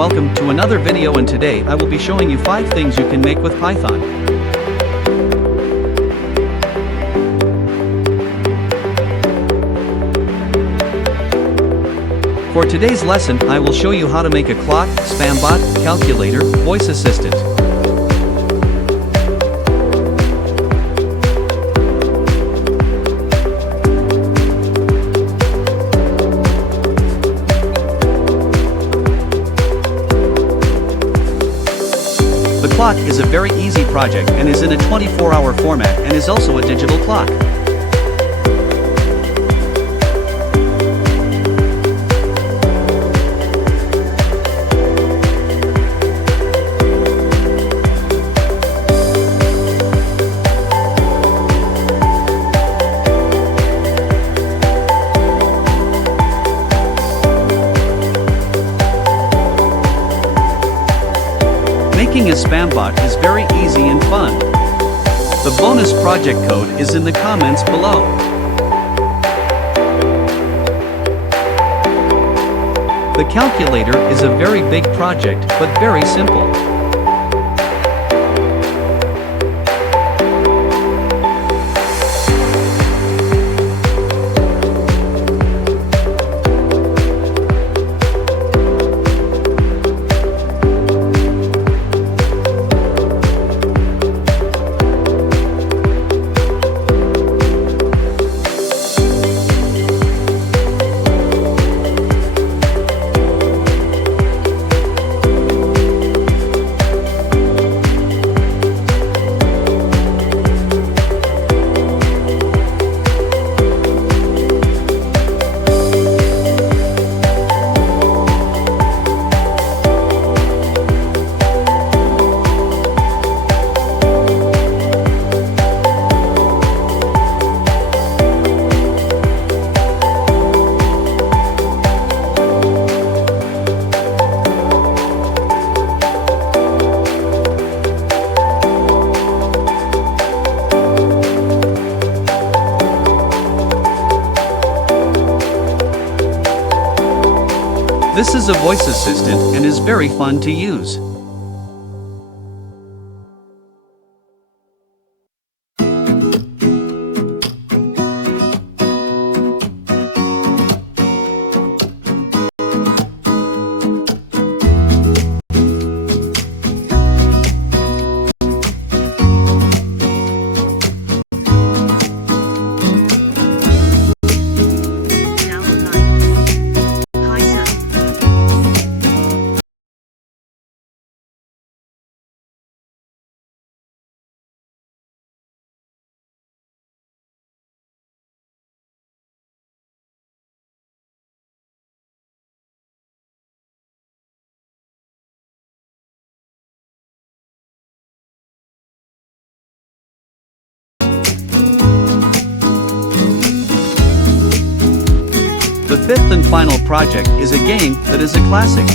welcome to another video, and today I will be showing you 5 things you can make with Python. For today's lesson, I will show you how to make a clock, spam bot, calculator, voice assistant. The clock is a very easy project and is in a 24-hour format and is also a digital clock. Making a spam bot is very easy and fun. The bonus project code is in the comments below. The calculator is a very big project but very simple. This is a voice assistant and is very fun to use. The fifth and final project is a game that is a classic.